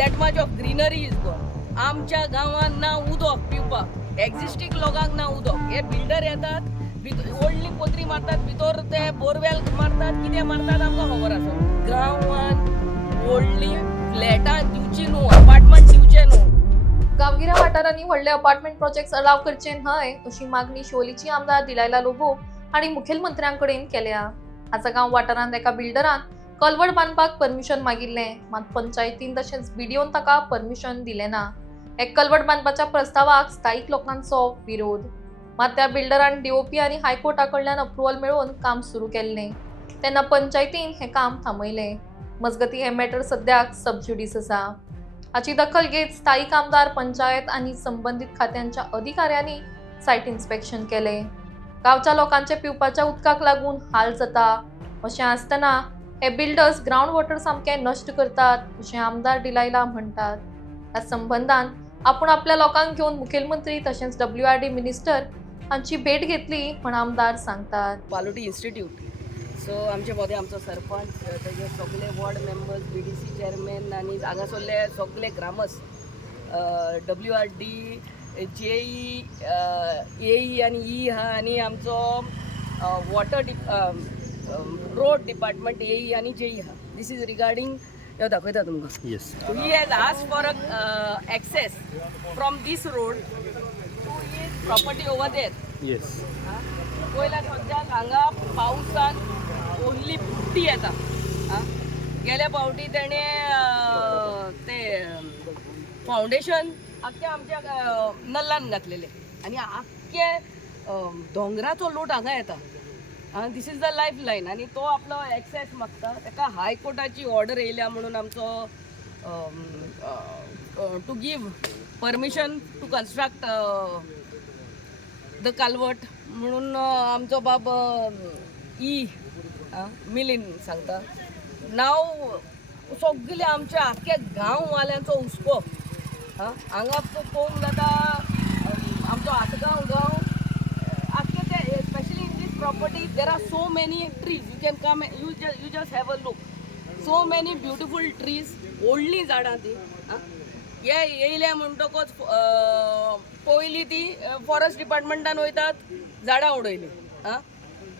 That much of greenery is gone. आमच्या गांवांत ना उदक पिवपाक, एक्झिस्टिंग लोकांक ना उदक. हे बिल्डर येतात, व्हडली पोतरी मारतात, भितर ते बोरवेल मारतात, कितें मारतात आमकां खबर आसा. गांवांत व्हडली फ्लॅटां दिवची न्हू, अपार्टमेंट दिवचे न्हू. गांवगिऱ्या वाठारांनी व्हडले अपार्टमेंट प्रोजेक्ट्स अलाव करचे न्हय अशी मागणी शिवोलीची आमदार दिलायला लोबो हांणी मुखेलमंत्र्यांकडेन केल्या. आज गांव वाठारांत एका बिल्डरान कलवड बांदपाक परमिशन मागिल्लें, मात पंचायतीन तशेंच बीडीओन ताका परमिशन दिलें ना. हे कलवड बांदपाच्या प्रस्तावाक स्थायीक लोकांचो विरोध. मात त्या बिल्डरान डीओपी आनी हायकोर्टा कडल्यान अप्रुव्हल मेळोवन काम सुरू केल्लें. तेन्ना पंचायतीन हें काम थांबयलें. मजगतीं हें मॅटर सद्याक सबज्युडिस आसा. हाची दखल घेत स्थायीक आमदार, पंचायत आनी संबंधित खात्यांच्या अधिकाऱ्यांनी सायट इन्स्पेक्शन केलें. गांवच्या लोकांचे पिवपाच्या उदकाक लागून हाल जाता अशें आसतना हे बिल्डर्स ग्रावंड वॉटर सामके नश्ट करतात अशें आमदार डिलायला म्हणटात. ह्या संबंधान आपूण आपल्या लोकांक घेवन मुखेलमंत्री तशेंच WRD मिनिस्टर हांची भेट घेतली म्हण आमदार सांगतात. पालोटी इन्स्टिट्यूट. सो आमचे मोदे आमचो सरपंच, तेजे सगळे वॉर्ड मेंबर्स, BDC चेअरमॅन आनी हांगासरले सगळे ग्रामस्थ, WRD, JE, AE आनी E हा, आनी आमचो वॉटर रोड डिपार्टमेंट AE आनी JE हा. दीस इज रिगार्डिंग दाखयता तुमकां. Yes. He has asked for access from this road to his property over there. Yes. पयला सद्याक हांगा पावसान व्हडली बुट्टी येता. गेल्या फावटी तेणे ते फावंडेशन आख्खे आमच्या नल्लान घातलेले आनी आख्खे दोंगराचो लोट हांगा येता. This is the lifeline आनी तो आपलो एक्सेस मागता. ताका हायकोर्टाची ऑर्डर येयल्या म्हणून आमचो to give permission to construct the culvert म्हणून आमचो बाब मिलीन सांगता. नाव सगळे आमच्या आख्या गांववाल्यांचो हुस्को. हांगा पळोवंक जाता आमचो आतगांव गांव आख्खे ते specially in this property there are so many trees. You can come, you just have a look. So many beautiful trees, व्हडलीं झाडां ती. हे येयले म्हणटकच पयलीं ती फॉरेस्ट डिपार्टमेंटान वयतात, झाडां उडयली.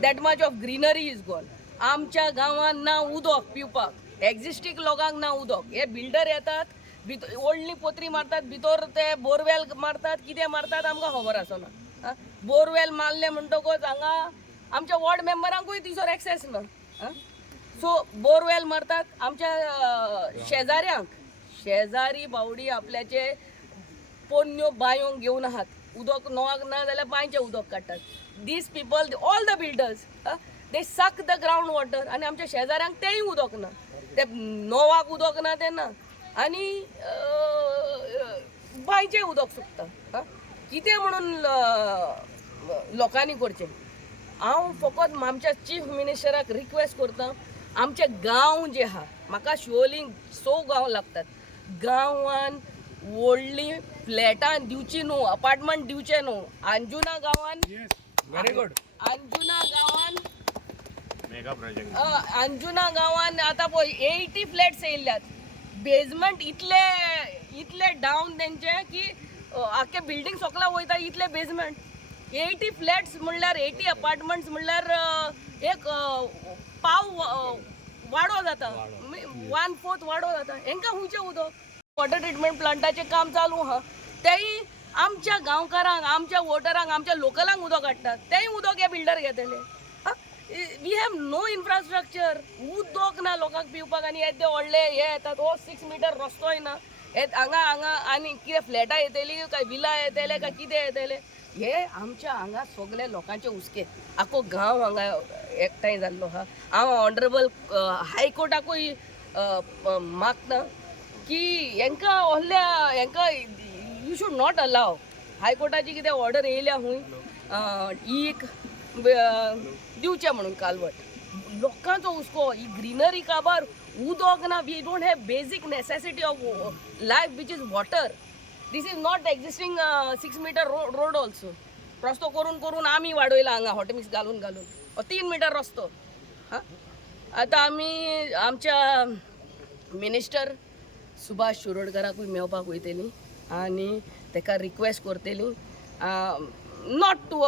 That much of greenery is gone. आमच्या गांवांत ना उदक पिवपाक, एक्झिस्टिंग लोकांक ना उदक. हे बिल्डर येतात, व्हडली पोतरी मारतात, भितर ते बोरवेल मारतात, कितें मारतात आमकां खबर आसना. बोरवेल मारले म्हणटकच हांगा आमच्या वॉर्ड मेंबरांकूय तिसोर एक्सेस ना. सो बोरवेल मारतात आमच्या शेजाऱ्यांक. शेजारी बावडी आपल्याचे पोन्न्यो बांयो घेवन आहात. उदक नोवाक ना जाल्यार बांयचें उदक काडटात. These people, all the builders, they suck the ground water. आनी आमच्या शेजाऱ्यांक तेंय उदक ना, ते नोवाक उदक ना तेन्ना, आनी बांयचें उदक सुकता. कितें म्हणून लोकांनी करचें. हांव फकत आमच्या चीफ मिनिस्टराक रिक्वेस्ट करतां, आमचे गांव जे आहा, म्हाका शिवोलींक 100 गांव लागतात. गांवांत व्हडली फ्लॅटां दिवची न्हू, अपार्टमेंट दिवचे न्हू. अंजुना गांवांत, व्हेरी गुड, अंजुना गांवांत मेगा प्रोजेक्ट. अंजुना गांवांत आतां पळय 80 फ्लॅट्स येयल्यात. बेजमेंट इतले डावन तेंचे की आख्खे बिल्डींग सोकला वयता इतले बेजमेंट. 80 फ्लॅट्स म्हणल्यार 80 अपार्टमेंट्स म्हणल्यार एक पाव वाडो जाता, 1/4 वाडो जाता. हेंकां खुंयचें उदक. वॉटर ट्रिटमेंट प्लांटाचें काम चालू आहा, तेंय आमच्या गांवकारांक, आमच्या वोटरांक, आमच्या लोकलांक उदक हाडटात. तेंय उदक हे बिल्डर घेतले. We have no infrastructure. उदक ना लोकांक पिवपाक. आनी येते व्हडले हे येतात, 6 मीटर रस्तोय ना. हांगा आनी कितें फ्लॅटां येतली काय विला येतले काय कितें येतले. हे आमच्या हांगा सगळे लोकांचे हुस्के. आख्खो गांव हांगा एकठांय जाल्लो आहा. हांव ऑनरेबल हायकोर्टाकूय मागता की हेंकां हेंकां यू शूड नॉट अलाव. हायकोर्टाची कितें ऑर्डर येयल्या खूंय ईक दिवचें म्हणून कालवट. लोकांचो हुस्को, ही ग्रीनरी काबार उदक ना. We don't have basic necessity of life which is water. This is not existing 6 metre road also. रस्तो करून करून आमी वाडयला हांगा हॉटमिक्स घालून घालून 3 मीटर रस्तो. आतां आमी आमच्या मिनिस्टर सुभाष शिरोडकराकूय मेळपाक वयतली आनी ताका रिक्वेस्ट करतली not to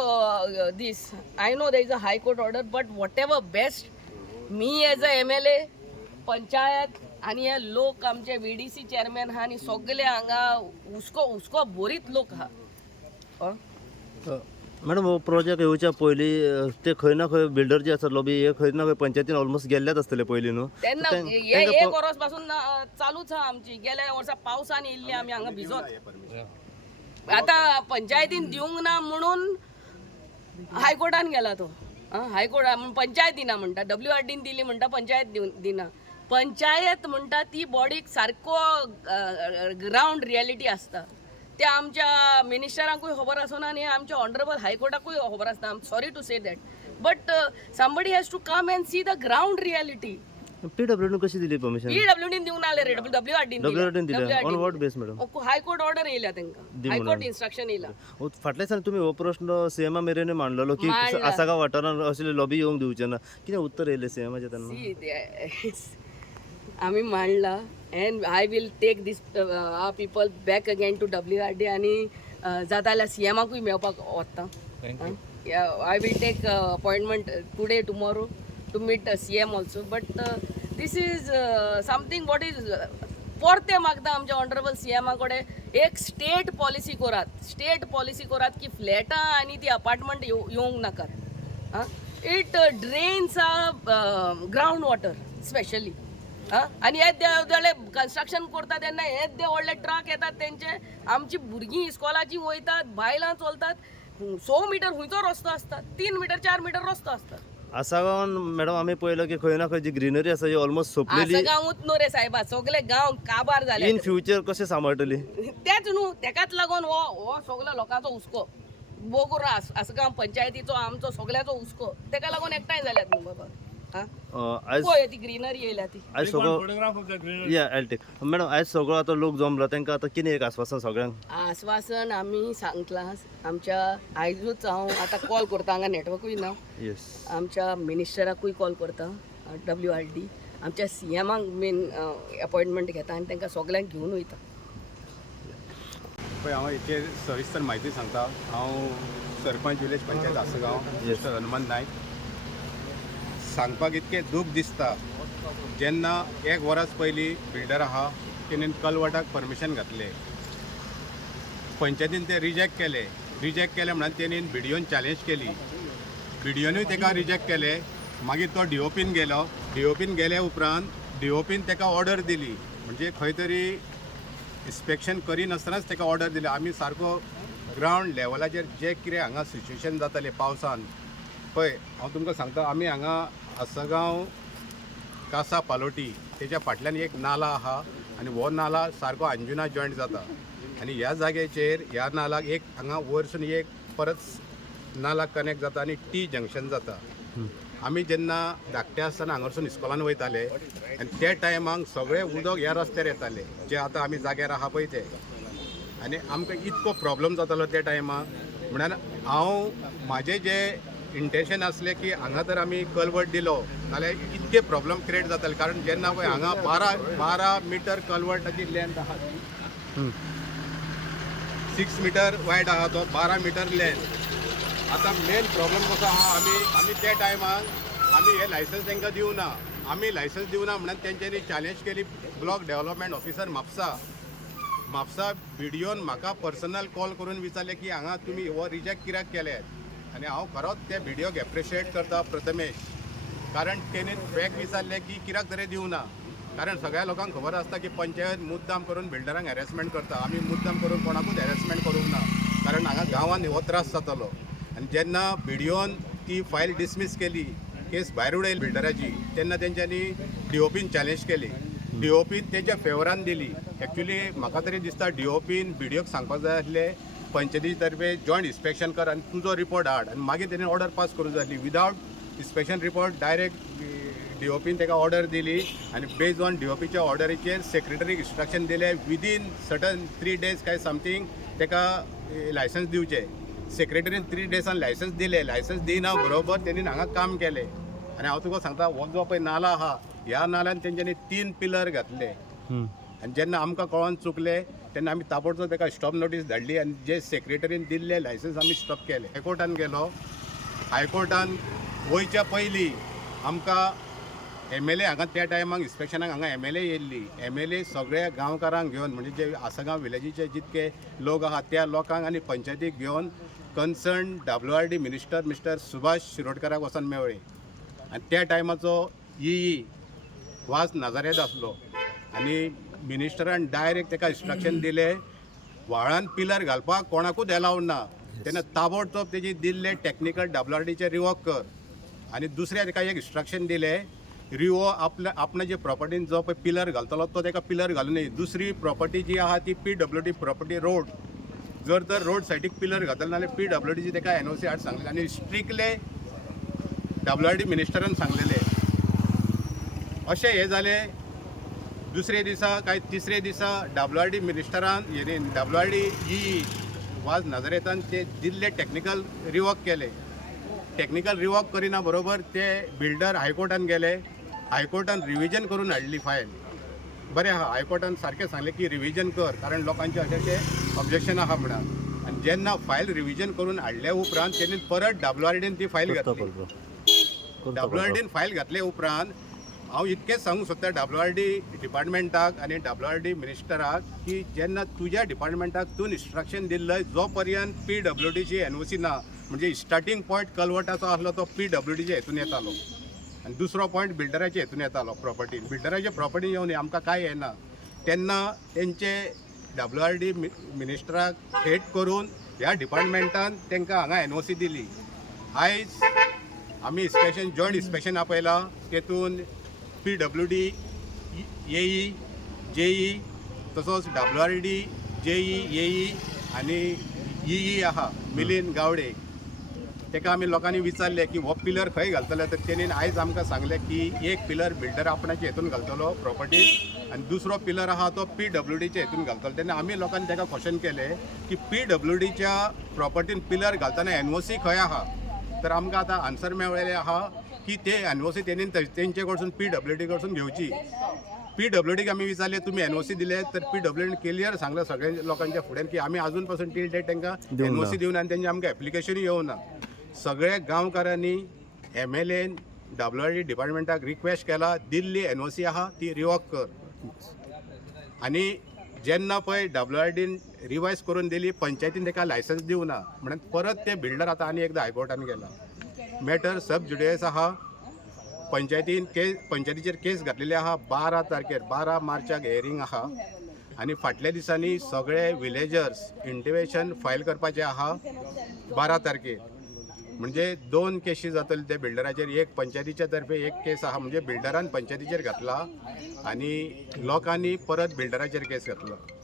this I know there is a high court order but whatever best me as a MLA panchayat आनी हे लोक आमचे VDC चेअरमॅन आहा आनी सगळे हांगा हुस्को बोरीत लोक आहा मॅडम हो प्रोजेक्ट येवच्या पयलीं ते खंय ना खंय बिल्डर जे आसा लॉबी हे खंय ना खंय पंचायतीन ऑलमोस्ट गेल्लेच आसतले पयलीं न्हू तेन्ना हे एक वर्स पासून चालूच आहा आमची गेल्या वर्सा पावसान येयल्ली आमी हांगा भिजत आता पंचायतीन दिवंक ना म्हणून हायकोर्टान गेला तो हायकोर्ट पंचायत दिना म्हणटा WRDन दिली म्हणटा पंचायत दिना पंचायत म्हणटा ती बॉडीक सारको ग्राउंड रियलिटी आसता ते आमच्या मिनिस्टरांकूय खबर आसना आनी आमच्या ऑनरेबल हायकोर्टाकूय खबर आसना I am sorry to say that but somebody has to come and see the ground reality PWD कशी दिली परमिशन PWDन दिवंक नाले रे WRDन दिली on what base madam high court order येयल्या तांकां हायकोर्ट इन्स्ट्रक्शन येयला फाटल्या दिसांनी तुमी हो प्रश्न सीएमा मेरेन मांडलेलो की आसागांव वाठारांत असले लॉबी येवंक दिवचे ना कितें उत्तर येयलें सीएमाचें तेन्ना आम्ही मांडला and I will take this people back again to WRD आणि जाता जाल्यार CMाकूय मेळपाक वता I will take appointment today tomorrow to meet CM also but this is something what is परते मागता आमच्या ऑनरेबल CMा कडेन एक स्टेट पॉलिसी करात की फ्लॅटां आनी ती अपार्टमेंट येवंक नाकात it drains ground water specially आनी हे कन्स्ट्रक्शन करता तेन्ना हेच ते व्हडले ट्रक येतात तेंचे आमची भुरगीं इस्कॉलाची वयतात बायलां चलतात 100 मिटर खंयचो रस्तो आसता 3 मिटर 4 मिटर रस्तो आसता आसागांवान मॅडम आमी पळयलो की खंय ना खंय जी ग्रीनरी आसा ही ऑलमोस्ट सोंपलेली आसागांवूच न्हू रे सायबा सगळे गांव काबार जाले इन फ्युचर कशें सांबाळटली तेच न्हू तेकाच लागून हो सगळो लोकांचो हुस्को बोगुरा आसगांव पंचायतीचो आमचो सगळ्याचो हुस्को तेका लागून एकठांय जाल्यात न्हू बाबा पळय ती ग्रीनरी येयल्या ती आयज सगळो या आय टेक मॅडम आयज सगळो आतां लोक जमला तांकां आतां कितें एक आश्वासन सगळ्यांक आश्वासन आमी सांगलां आमच्या आयजूच हांव आतां कॉल करता हांगा नेटवर्कूय ना येस आमच्या मिनिस्टराकूय कॉल करता WRD आमच्या CMाक मेन अपॉइंटमेंट घेता आनी तांकां सगळ्यांक घेवन वयता पळय हांव हेचे सविस्तर म्हायती सांगता हांव सरपंच विलेज पंचायत आसगांव मिस्टर हनुमंत नायक सांगपाक इतकें दूख दिसता जेन्ना एक वरास पयलीं बिल्डर आहा तेणेन कलवटाक परमिशन घातलें पंचायतीन ते रिजेक्ट केले म्हणून तेणेन BDOन चॅलेंज केली BDOनूय ताका रिजेक्ट केले मागीर तो DOPन गेले उपरांत DOPन ताका ऑर्डर दिली म्हणजे खंय तरी इन्स्पेक्शन करिनासतनाच ताका ऑर्डर दिली आमी सारको ग्रावंड लेवलाचेर जे कितें हांगा सिच्युएशन जातालें पावसान पळय हांव तुमकां सांगता आमी हांगा आसागांव कासा पालोटी तेच्या फाटल्यान एक नाला आहा आनी हो नाला सारको अंजुना जॉयंट जाता आनी ह्या जाग्याचेर ह्या नालाक एक हांगा वयरसून एक परत नाला कनेक्ट जाता आनी T जंक्शन जाता आमी जेन्ना धाकटे आसतना हांगासून इस्कॉलान वयताले आनी त्या टायमाक सगळें उदक ह्या रस्त्यार येतालें जे आतां आमी जाग्यार आहा पळय ते आनी आमकां इतको प्रॉब्लम जातालो त्या टायमाक म्हळ्यार हांव म्हाजें जें इंटेंशन आसलें की हांगा जर आमी कलवट दिलो जाल्यार इतके प्रॉब्लम क्रिएट जाताले कारण जेन्ना पळय हांगा 12 मिटर कलवटाची लेंथ आहा 6 मिटर वायड आहा तो 12 मिटर लेंथ आतां मेन प्रॉब्लम कसो आहा आमी त्या टायमाक आमी हे लायसन्स तांकां दिवना म्हणून तेंच्यांनी चॅलेंज केली ब्लॉक डेव्हलपमेंट ऑफिसर म्हापसा BDOन म्हाका पर्सनल कॉल करून विचारले की हांगा तुमी हो रिजेक्ट कित्याक केले आनी हांव खरोच ते BDOक एप्रिशिएट करता प्रथमेश कारण तेणेन फॅक्ट विचारले की कित्याक तरी दिवना कारण सगळ्या लोकांक खबर आसता की पंचायत मुद्दाम करून बिल्डरांक हॅरेसमेंट करता आमी मुद्दाम करून कोणाकूच हॅरेसमेंट करूंक ना कारण हांगा गांवांत हो त्रास जातालो आनी जेन्ना BDOन ती फायल डिसमीस केली केस भायर उडयली बिल्डराची तेन्ना तेंच्यांनी DOPन चॅलेंज केली DOPन तेच्या फेवरान दिली एक्चुली म्हाका तरी दिसता DOPन BDOक सांगपाक जाय आसलें पंचायती तर्फे जॉयंट इन्स्पेक्शन कर आनी तुजो रिपोर्ट हाड आनी मागीर तेणें ऑर्डर पास करूंक जाय विदावट इन्स्पेक्शन रिपोर्ट डायरेक्ट DOPन ताका ऑर्डर दिली आनी बेस्ड ऑन DOPच्या ऑर्डरीचेर सेक्रेटरीक इन्स्ट्रक्शन दिलें विदीन सर्टन 3 days काय समथींग ताका लायसन्स दिवचें सेक्रेटरीन 3 days लायसन्स दिलें लायसन्स दिना बरोबर तेणीन हांगा काम केलें आनी हांव तुका सांगता हो जो पळय नाला आहा ह्या नाल्यान तेंच्यांनी 3 पिलर घातले आनी जेन्ना आमकां कळोन चुकले तेन्ना आमी ताबडतोब ताका स्टॉप नोटीस धाडली आनी जे सेक्रेटरीन दिल्ले लायसन्स आमी स्टॉप केले. हायकोर्टान गेलो. हायकोर्टान वयच्या पयलीं आमकां MLA हांगा त्या टायमाक इन्स्पेक्शनाक हांगा MLA येयल्ली. MLA सगळ्या गांवकारांक घेवन म्हणजे जे आसगांव विलेजीचे जितके लोक आहात त्या लोकांक आनी पंचायतीक घेवन concern WRD minister mister Subhash शिरोडकराक वचून मेळ्ळे. आनी त्या टायमाचो EE वास नाजारेत आसलो आनी मिनिस्टरान डायरेक्ट ताका इन्स्ट्रक्शन दिले व्हाळान पिलर घालपाक कोणाकूच एलावड ना. तेन्ना ताबडतोब तेजी दिल्ले टॅक्निकल WRDचे रिवोक कर आनी दुसऱ्या ताका एक इन्स्ट्रक्शन दिले रिवो आपल्या जे प्रॉपर्टीन जो पळय पिलर घालतलो तो ताका पिलर घालूं न्ही. दुसरी प्रॉपर्टी जी आहा ती PWD प्रॉपर्टी रोड जर तर रोड सायडीक पिलर घातले जाल्यार PWDची ताका NOC हाड सांगलें आनी स्ट्रिक्टली WRD मिनिस्टरान सांगलेले. अशें हें जालें. दुसरे दिसा काय तिसरे दिसा WRD मिनिस्टरान WRD EE वाज नाजारेतान ते दिल्ले टॅक्निकल रिवोक केले. टॅक्निकल रिवोक करिना बरोबर ते बिल्डर हायकोर्टान गेले. हायकोर्टान रिविजन करून हाडली फायल. बरें आहा हायकोर्टान सारकें सांगलें की रिविजन कर कारण लोकांचे अशें ऑब्जेक्शन आहा म्हणून. आनी जेन्ना फायल रिविजन करून हाडले उपरांत तेणी परत WRDन ती फायल घातली. WRDन फायल घातले उपरांत हांव इतकेंच सांगूंक सोदता WRD डिपार्टमेंटाक आनी WRD मिनिस्टराक की जेन्ना तुज्या डिपार्टमेंटाक तूं इन्स्ट्रक्शन दिल्लें जो पर्यंत PWDची NOC ना म्हणजे स्टार्टींग पॉयंट कलवटाचो आसलो तो PWDच्या हेतून येतालो आनी दुसरो पॉयंट बिल्डराच्या हेतून येतालो प्रॉपर्टीन. बिल्डराच्या प्रॉपर्टीन येवन आमकां काय येना तेन्ना तेंचे WRD मिनिस्टराक हेट करून ह्या डिपार्टमेंटान तांकां हांगा NOC दिली. आयज आमी इन्स्पेक्शन जॉयंट इन्स्पेक्शन आपयलां तेतून PWD AE JE तसोच WRD JE AE आनी EE आहा मिलिंद गावडे. ताका आमी लोकांनी विचारले की हो पिलर खंय घालतले तर तेणीन आयज आमकां सांगलें की एक पिलर बिल्डर आपणाच्या हेतून घालतलो प्रॉपर्टीन आनी दुसरो पिलर आहा तो PWDच्या हेतून घालतलो. तेन्ना आमी लोकांनी ताका क्वेश्चन केलें की PWDच्या प्रॉपर्टीन पिलर घालतना NOC खंय आहा तर आमकां आतां आन्सर मेळ्ळेलें आहा की ते NOC तेणीन तेंचे कडसून PWD कडसून घेवची. PWDक आमी विचारले तुमी NOC दिले तर PWDन क्लियर सांगलें सगळ्या लोकांच्या फुड्यान की आमी आजून पासून टील डेट तांकां NOC दिवना आनी तेंचे आमकां एप्लिकेशन येवना. सगळ्या गांवकारांनी MLAन WRD डिपार्टमेंटाक रिक्वेस्ट केला दिल्ली NOC आहा ती रिवोक कर. आनी जेन्ना पळय WRDन रिवायज करून दिली पंचायतीन ताका लायसन्स दिवना म्हणून परत ते बिल्डर आतां आनी एकदां हायकोर्टान गेला. मॅटर सब जुडियस आहा. पंचायतीचेर केस घातलेली आहा 12 तारखेर 12 मार्चाक हेअरिंग आहा आनी फाटल्या दिसांनी सगळे विलेजर्स इंटिमेशन फायल करपाचे आहा 12 तारखेर. म्हणजे 2 केसी जातले ते बिल्डराचेर. एक पंचायतीच्या तर्फे एक केस आहा म्हणजे बिल्डरान पंचायतीचेर घातला आनी लोकांनी परत बिल्डराचेर केस घातलो.